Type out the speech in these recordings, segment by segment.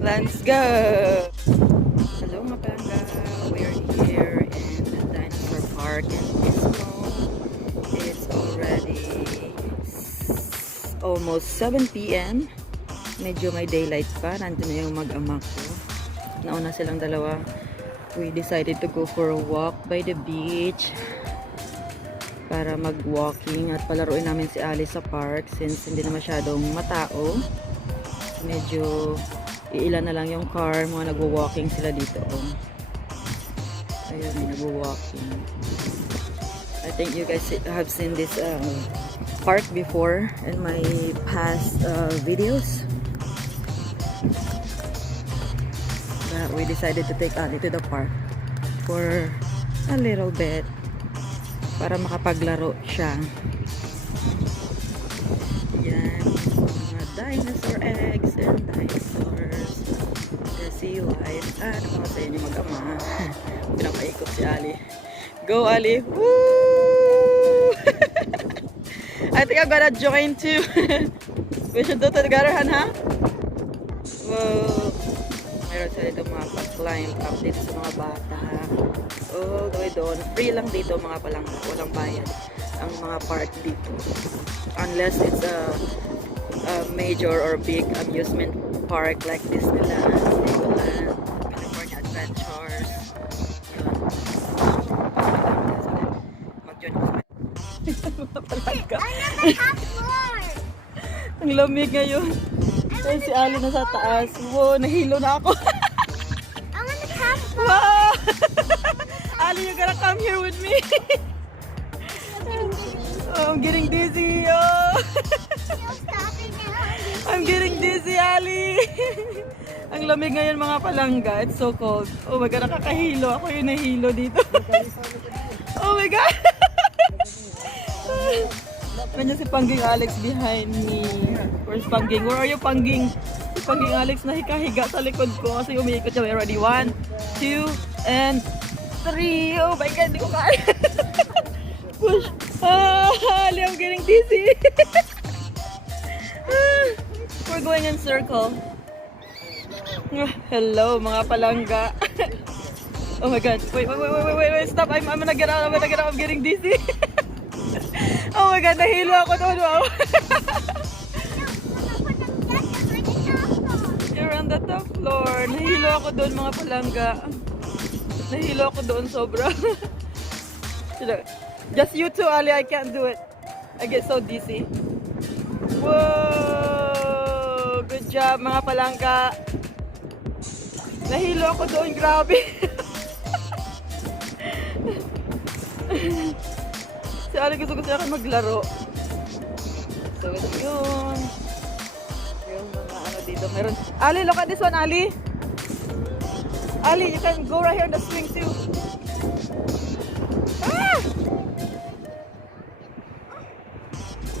Let's go! Hello mga palangga! We're here in the Dinosaur Park in Ismo. It's already almost 7 p.m. Medyo may daylight pa. Nandun na yung mag-ama ko. Nauna silang dalawa. We decided to go for a walk by the beach para mag-walking at palaruin namin si Ali sa park since hindi na masyadong matao. Medyo iilan na lang yung car, mga nagwo-walking sila dito. Ayun, may nagwo-walking. I think you guys have seen this park before in my past videos. But we decided to take Ali to the park for a little bit para makapaglaro siya. Yan, mga dinosaur eggs and dinosaurs. The sea life. Ano mga sa inyo mag-ama? Pinapaikot si Ali. Go Ali! Woo! I think I'm gonna join too. We should do it together, huh? Whoa! Meron sila dito mga pag-climb up dito sa mga bata. All the way doon. Free lang dito mga palangga. Walang bayad ang mga park dito. Unless it's a major or big amusement park like Disneyland, Legoland, California Adventures. Yun. Mag-join ko sa mga palangga. Ang lamig ngayon. Ay, si Ali na sa taas. Wow, nahilo na ako. Wow! Ali, you gotta come here with me. Oh, I'm getting dizzy. Oh. I'm getting dizzy, Ali. Ang lamig ngayon mga palangga. It's so cold. Oh my God, nakakahilo. Ako yung nahilo dito. Oh my God. Nandiyan si Pangging Alex behind me. Where's Pangging? Where are you, Pangging? Si Pangging Alex nahiga-higa sa likod ko kasi umiikot siya. We're ready. 1, 2, and 3. Oh my God, hindi ko kaya. Push. Ali, I'm getting dizzy. We're going in circle. Hello, mga palangga. Oh my God. Wait. Stop. I'm gonna get out. I'm getting dizzy. Oh my God, nahilo ako doon. Wow. You're on the top floor. Nahilo ako doon mga palangga. Nahilo ako doon sobra. Just you two, Ali. I can't do it. I get so dizzy. Whoa! Good job mga palangga. Nahilo ako doon. Grabe. Si Ali gusto niya maglaro. So, yun. Yung mga ano dito. Meron. Ali, look at this one, Ali. Ali, you can go right here on the swing too. Ah!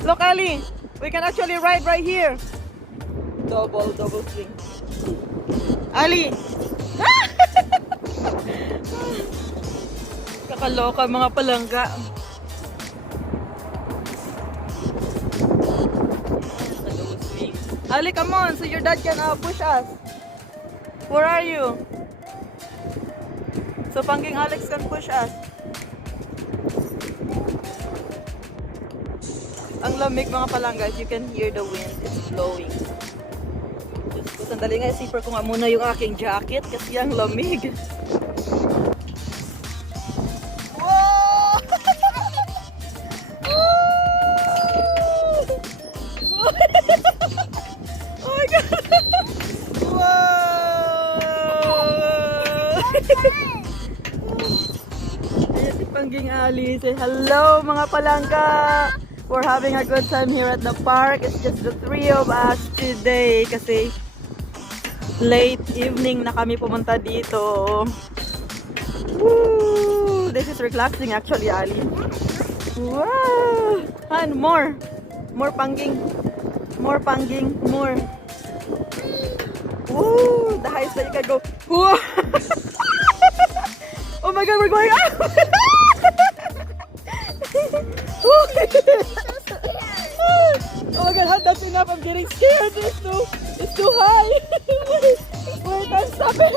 Look, Ali. We can actually ride right here. Double swing. Ali. Ah! Kakaloka mga palangga. Ali, come on, so your dad can push us. Where are you? So Pangging Alex can push us. Ang lamig mga palangga, you can hear the wind, it's blowing. Just sandali nga, zipper ko nga muna yung aking jacket kasi ang lamig. Ayan si Pangging Ali. Say hello mga palangga. We're having a good time here at the park. It's just the 3 of us today kasi late evening na kami pumunta dito. Woo! This is relaxing actually, Ali. Wow! And more Pangging. More Pangging. More. Woo! The highest that you can go. Whoa! Oh my God, we're going up! Oh my God, that's enough. I'm getting scared. It's too high. Wait, I'm stop it.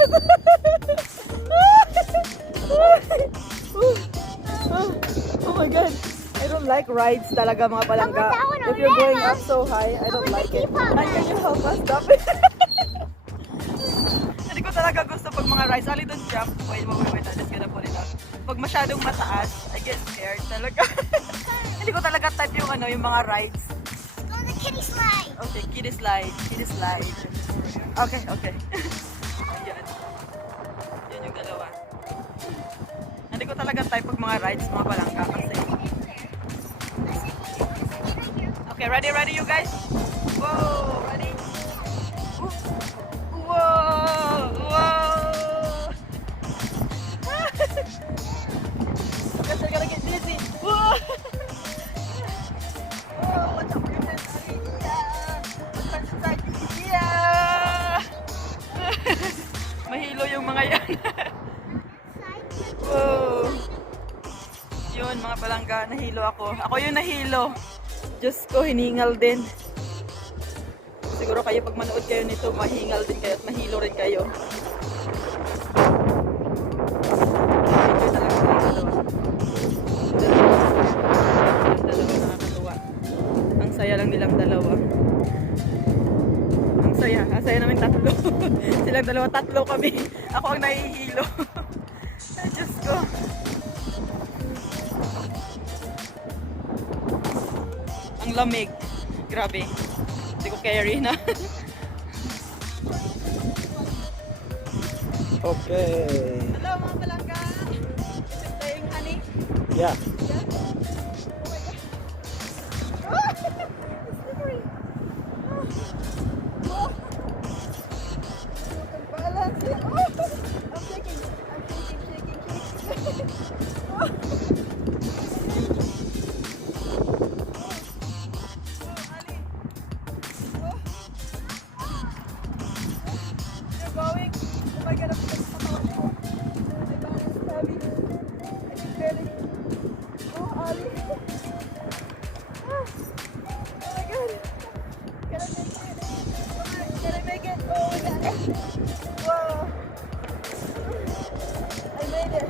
Oh my god. I don't like rides talaga mga palangga. If you're going up so high, I don't like it. And can you help us stop it? Hindi ko talaga gusto pag mga rides. Ali, don't jump. Wait. I'm just gonna put it up. Pag masyadong mataas, I get scared talaga. Hindi ko talaga type yung yung mga rides. Go on the kiddie slide. Okay, kiddie slide. Okay. Ayan. Yun yung dalawa. Hindi ko talaga type pag mga rides, mga palangga kasi. Okay, ready you guys? Whoa, ready? Whoa. Guys, I'm gonna get dizzy. Whoa. Watch out for your head, buddy. Yeah. Mahilo yung mga yan. Wow. Yun, mga palangga, nahilo ako. Ako yung nahilo. Diyos ko, hiningal din. Siguro kayo pag manood kayo nito, mahingal din kayo at mahilo rin kayo. Enjoy talaga sa dalawa. Dalawa nakakatuwa. Ang saya lang nilang dalawa. Ang saya namin tatlo. Silang dalawa, tatlo kami. Ako ang nahihilo. Ay, Diyos ko. Ang lamig. Grabe. Hindi ko carry na. Okay. Hello mga palangga. Is it playing, honey? Yeah. Yeah? Oh my God. It's slippery. Oh. You can balance it. Oh. I'm shaking. Oh. Going. Oh my God, I'm so tired. My balance is heavy. I can barely. Oh, Ali. Oh my God. Can I make it? Oh my God. Wow. I made it.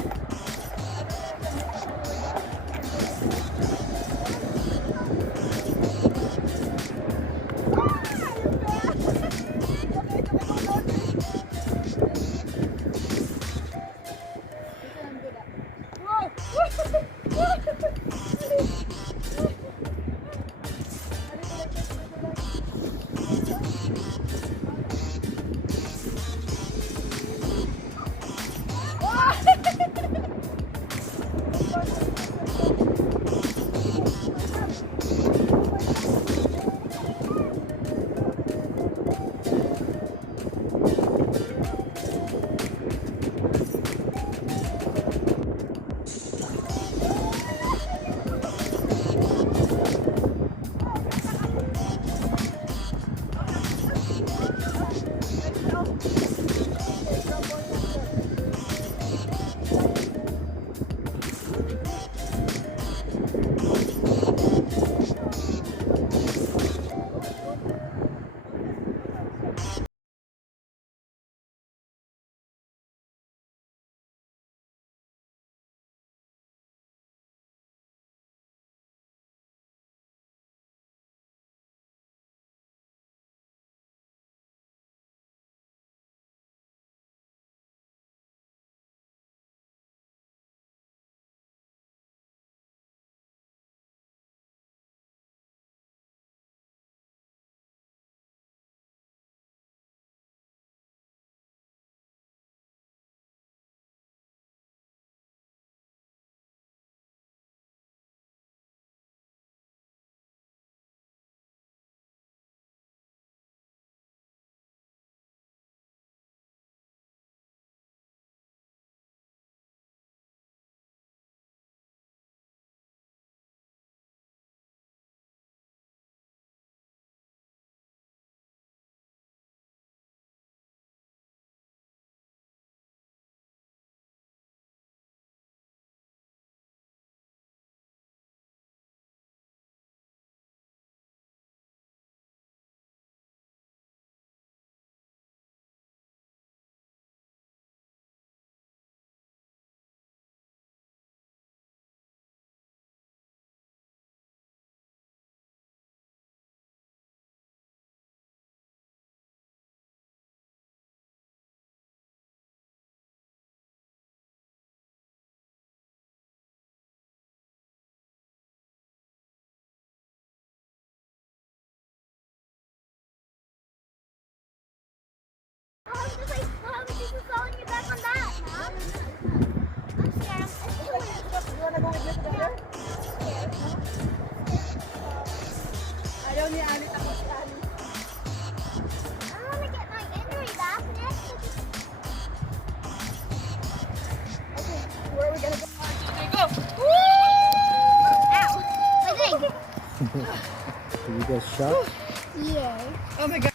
You get shocked? Yeah. Oh my God.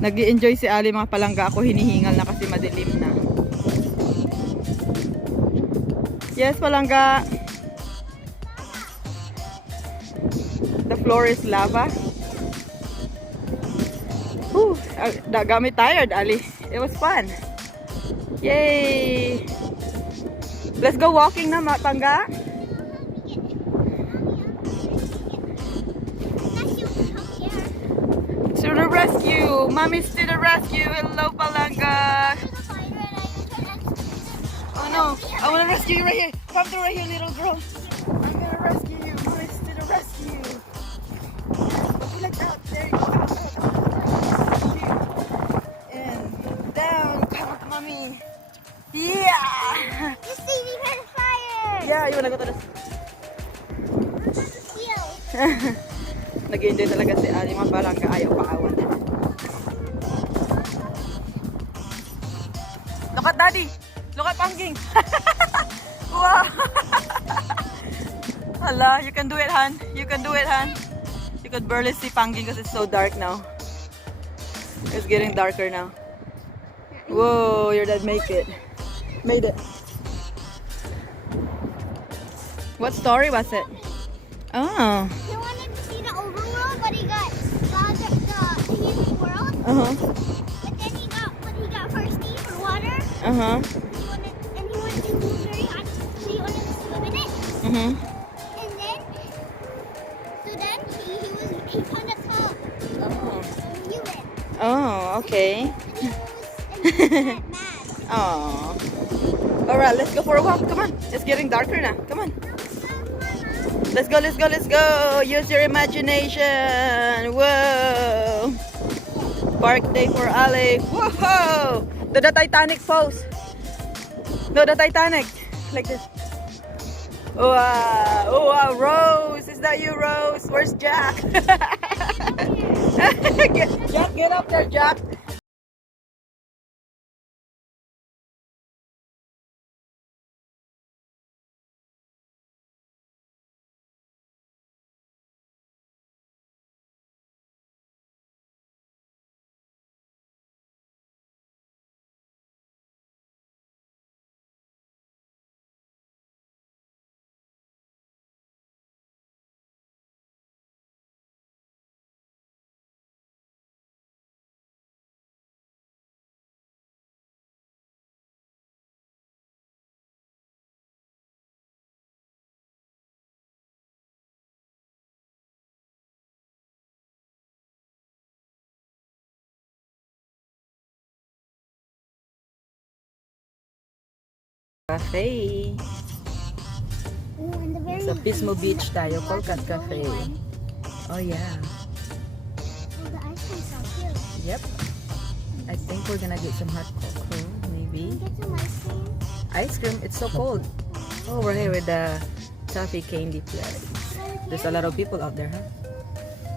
Nag-i-enjoy si Ali mga palangga. Ako hinihingal na kasi madilim na. Yes, palangga. The floor is lava. Whew, got me tired, Ali. It was fun. Yay! Let's go walking na, palangga. To the rescue! Mommy's to the rescue! Hello, palangga! Oh no! I wanna rescue you right here! Come through right here, little girl! I'm gonna rescue you! Mommy's to the rescue! Look out! There you go! And down! Come on, mommy! Yeah! You see me on fire. Yeah, you wanna go to the... Seal. Nag-enjoy talaga si Ali mga palangga. Ayaw paawan. Look at daddy! Look at Pangking! Wow! Hala, you can do it, Han. You can do it, Han. You could barely see Pangking because it's so dark now. It's getting darker now. Whoa, your dad make it. Made it. What story was it? Oh. He wanted to see the overworld, but he got the hidden world. Uh-huh. But then he got thirsty for water. Uh-huh. He wanted to move very hot, so he wanted to swim in it. Mm-hmm. And then he found a tub. Oh. He went. Oh, okay. And he got mad. Oh. Alright, let's go for a walk. Come on. It's getting darker now. Come on. Let's go, let's go, let's go. Use your imagination. Whoa. Park day for Ali. Whoa. Do the Titanic pose. Do the Titanic. Like this. Wow. Oh, wow. Rose. Is that you, Rose? Where's Jack? Jack, get up there, Jack. Cafe. Ooh, and the very Sa Pismo Beach tayo, Colcat Cafe. one. Oh yeah. Oh, the ice cream's so cute. Yep. I think we're gonna get some hot cocoa, maybe. Get some ice cream. Ice cream, it's so cold. Oh, we're here with the toffee candy place. There's a lot of people out there, huh?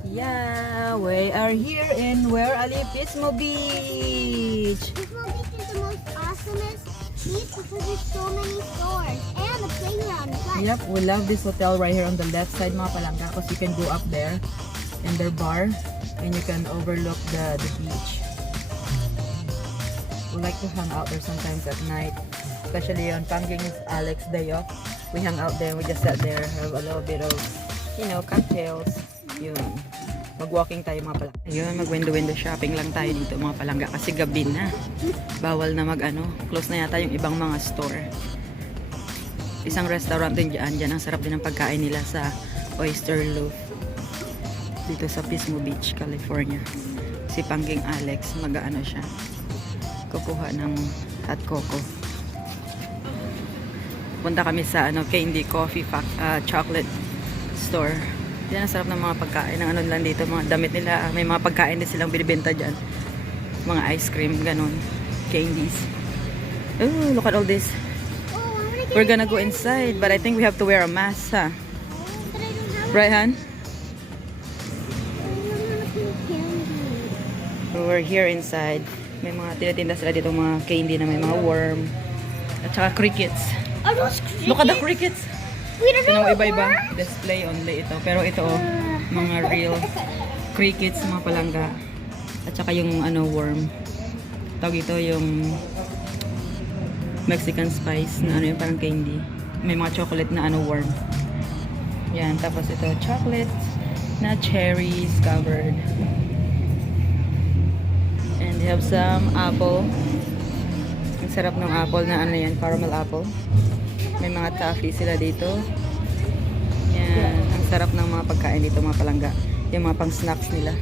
Yeah, we are here in where, Ali? Pismo Beach. Pismo Beach is the most awesomest beach because there's so many stores and the playground is fun. Yep, we love this hotel right here on the left side, mga palangga, because you can go up there in their bar and you can overlook the beach. We like to hang out there sometimes at night, especially on Panging's Alex day off. We hang out there and we just sat there, have a little bit of, you know, cocktails. Yun. Mag-walking tayo mga palangga. Yun, mag-window-window shopping lang tayo dito mga palangga kasi gabi na. Bawal na close na yata yung ibang mga store. Isang restaurant din dyan ang sarap din ng pagkain nila sa Oyster Loaf. Dito sa Pismo Beach, California. Si Pangking Alex, siya. Kukuha ng hot cocoa. Punta kami sa Candy Coffee Chocolate Store. Yan ang sarap ng mga pagkain ng lang dito, mga damit nila. May mga pagkain din silang binibenta dyan. Mga ice cream, ganun. Candies. Oh, look at all this. Oh, I want to get We're gonna go inside, but I think we have to wear a mask, huh? But I don't have Right, Han? I don't have any candy. We're here inside. May mga tinatinda sila dito, mga candy na may mga worm. At saka crickets. Are those Look at the crickets. We don't Ito know na the iba-iba. worm. Display only ito. Pero ito, oh, mga real crickets, mga palangga. At saka yung ano, worm. Tawag ito yung Mexican spice na ano yung parang candy. May mga chocolate na ano, worm. Yan. Tapos ito, chocolate na cherries covered. And they have some apple. Ang sarap ng apple na ano yan, caramel apple. May mga toffee sila dito. Yan. Ang sarap ng mga pagkain dito, mga palangga. Yung mga pang snacks nila.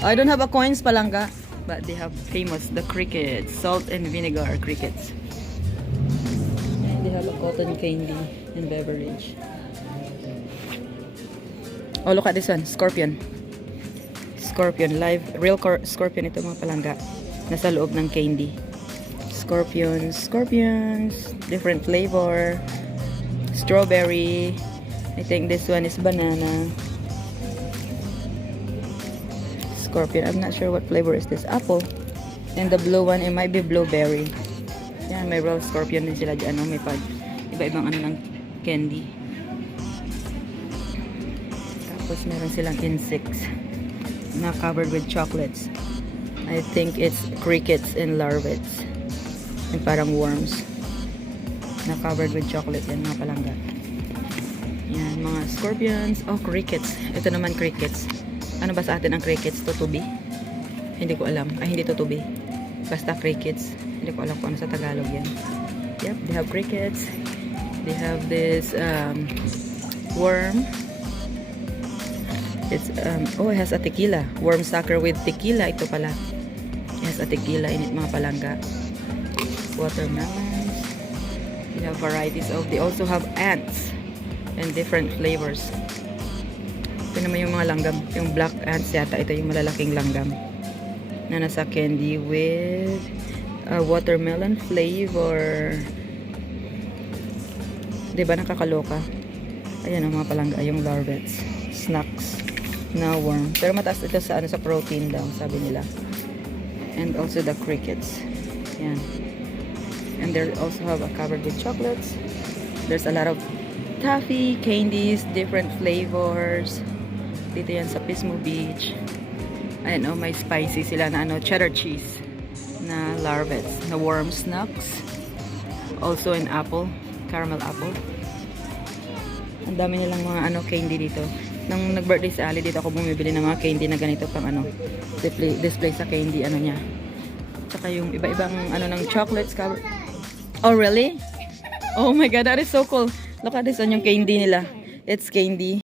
I don't have a coins palangga. But they have famous, the crickets. Salt and vinegar crickets. And they have a cotton candy and beverage. Oh, look at this one. Scorpion. Scorpion. Live, real scorpion ito mga palangga. Nasa loob ng candy. Scorpions. Scorpions. Different flavor. Strawberry. I think this one is banana. Scorpion. I'm not sure what flavor is this. Apple. And the blue one, it might be blueberry. Yan, may real scorpion din sila dyan. May pag iba-ibang ano ng candy. Tapos meron silang insects na covered with chocolates. I think it's crickets and larvates. And parang worms na covered with chocolate yan mga palangga. Yan, mga scorpions. Oh, crickets. Ito naman crickets. Ano ba sa atin ang crickets? Tutubi? Hindi ko alam. Ay, hindi tutubi. Basta crickets. Hindi ko alam kung ano sa Tagalog yan. Yep, they have crickets. They have this worm. It's oh, it has a tequila. Worm sucker with tequila. Ito pala. It has a tequila in it, mga palangga. Watermelons. They have varieties of. They also have ants and different flavors. Ito naman yung mga langgam. Yung black ants yata. Ito yung malalaking langgam. Na nasa candy with watermelon flavor. Diba nakakaloka? Ayan ang mga palangga. Yung larvets. Snacks na worm. Pero mataas ito sa, ano, sa protein daw. Sabi nila. And also the crickets. Yan. And they also have a covered with chocolates. There's a lot of toffee, candies, different flavors. Dito yan sa Pismo Beach. Ayan, oh, may spicy sila na ano, cheddar cheese na larvets, na worm snacks. Also an apple, caramel apple. Ang dami nilang mga ano, candy dito. Nang nag-birthday si Ali, dito ako bumibili ng mga candy na ganito pang ano, display sa candy ano niya. Tsaka yung iba-ibang ano ng chocolates cover. Oh, really? Oh my God, that is so cool. Look at this on yung candy nila. It's candy.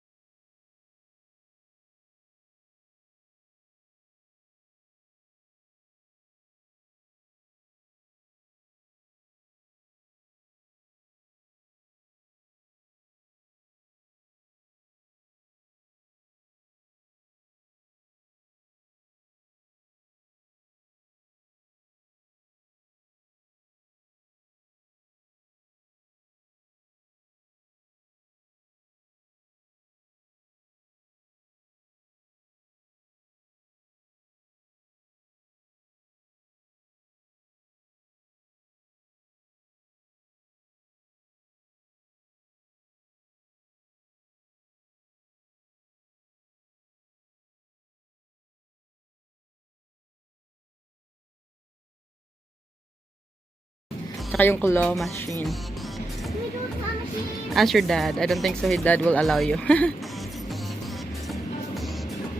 Tsaka yung claw machine. Can we do a claw machine? Ask your dad. I don't think so his dad will allow you.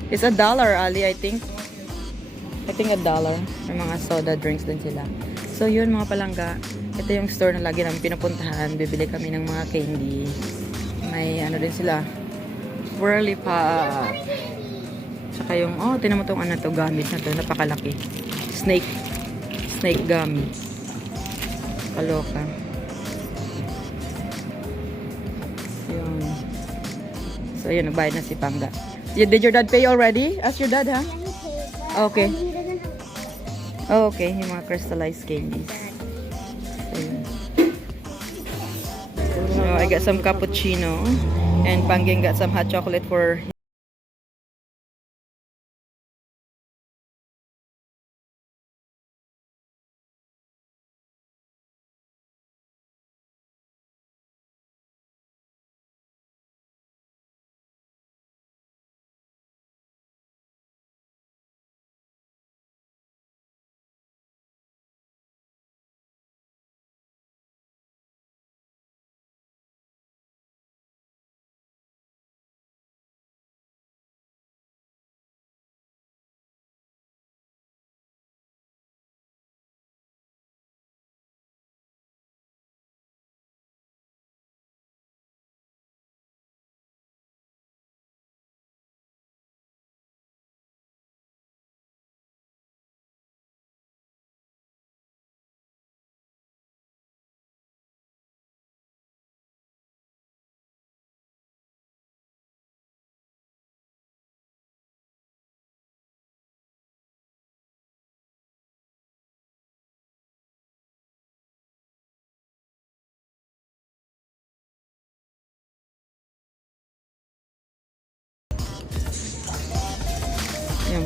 It's $1, Ali, I think. I think $1. May mga soda drinks din sila. So yun mga palangga. Ito yung store na lagi namin pinupuntahan. Bibili kami ng mga candy. May ano din sila. Whirly Pop. Tsaka yung, oh, tinan mo tong ano to, gamit na to. Napakalaki. Snake. Snake gummy. Kaloka. Yun. So, yun. Nagbayad na si Pangga. Did your dad pay already? Ask your dad, ha? Yeah, he paid, but Okay. he doesn't have. Oh, okay. Yung mga crystallized candies. So, yun. So, I got some cappuccino. And Pangging got some hot chocolate for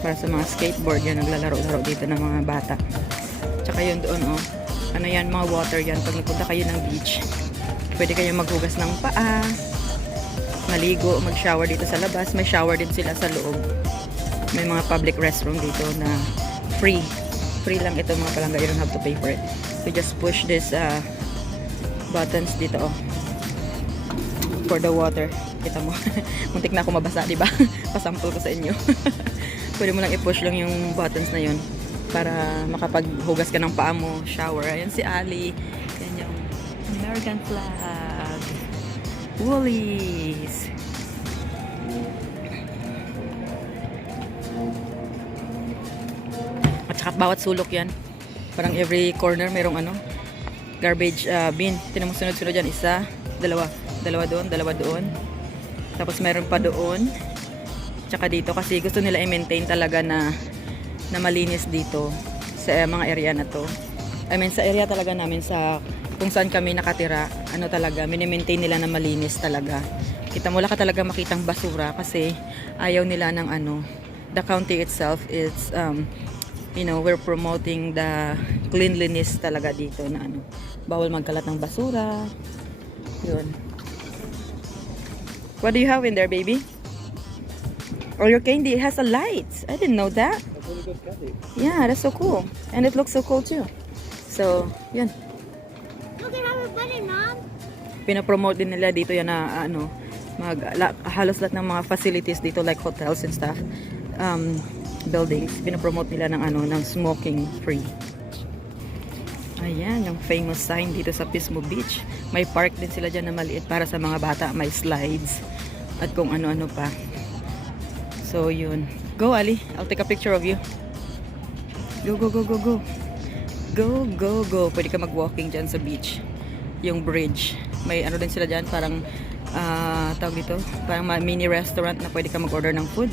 para sa mga skateboard yan, naglalaro-laro dito ng mga bata. Tsaka yun doon, oh. Ano yan, mga water yan. Pag nagpunta kayo ng beach, pwede kayong maghugas ng paa, maligo, mag-shower dito sa labas. May shower din sila sa loob. May mga public restroom dito na free. Free lang ito mga palangga. You don't have to pay for it. So just push this buttons dito, oh. For the water. Kita mo. Muntik na ako mabasa, di ba? Pasample ko sa inyo. Pwede mo lang i-push lang yung buttons na yun para makapaghugas ka ng paa mo, shower. Ayan si Ali. Yan yung American flag. Woolies. At saka bawat sulok yan. Parang every corner mayroong ano, garbage bin. Tinan mo sunod-sunod yan. Isa, dalawa. Dalawa doon. Tapos meron pa doon. Tsaka dito kasi gusto nila i-maintain talaga na malinis dito sa mga area na to. I mean sa area talaga namin sa kung saan kami nakatira, ano talaga, mini-maintain nila na malinis talaga. Kita mo, wala ka talaga makitang basura kasi ayaw nila ng ano, the county itself is you know, we're promoting the cleanliness talaga dito na ano, bawal magkalat ng basura. Yun. What do you have in there, baby? Oh, your candy, it has a light. I didn't know that. That's really good candy. Yeah, that's so cool. And it looks so cool too. So, yun. Look at how we put it, Mom. Pinapromote din nila dito yan na ano, halos lahat ng mga facilities dito like hotels and stuff, buildings, pinapromote nila ng ano, ng smoking free. Ayan, yung famous sign dito sa Pismo Beach. May park din sila dyan na maliit para sa mga bata. May slides at kung ano-ano pa. So, yun. Go, Ali. I'll take a picture of you. Go, go, go, go, go. Go, go, go. Pwede ka mag-walking dyan sa beach. Yung bridge. May ano din sila dyan, parang tawag dito, parang mini restaurant na pwede ka mag-order ng food.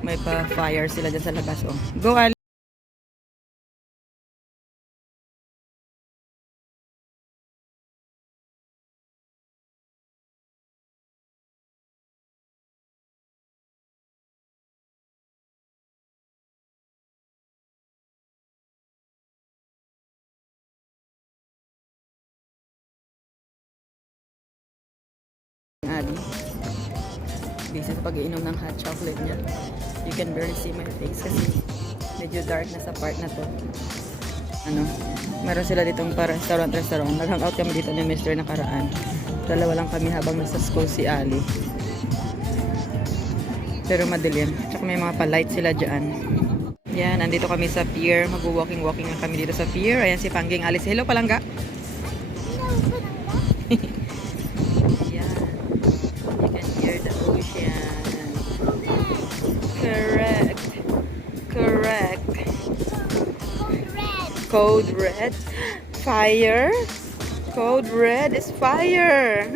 May pa-fire sila dyan sa labas. Oh. Go, Ali. Ali. Busy sa pag-iinom ng hot chocolate niya. You can barely see my face kasi medyo dark na sa part na to. Ano, meron sila ditong para restaurant. Nag-hangout kami dito ni Mr. nakaraan. Dalawa lang kami habang nasa school si Ali. Pero madilim. Tsaka may mga pa-light sila dyan. Yan, nandito kami sa pier. Mag-walking na kami dito sa pier. Ayan si Pangging Alice. Hello, Palangga. Correct. Code red. Fire. Code red is fire.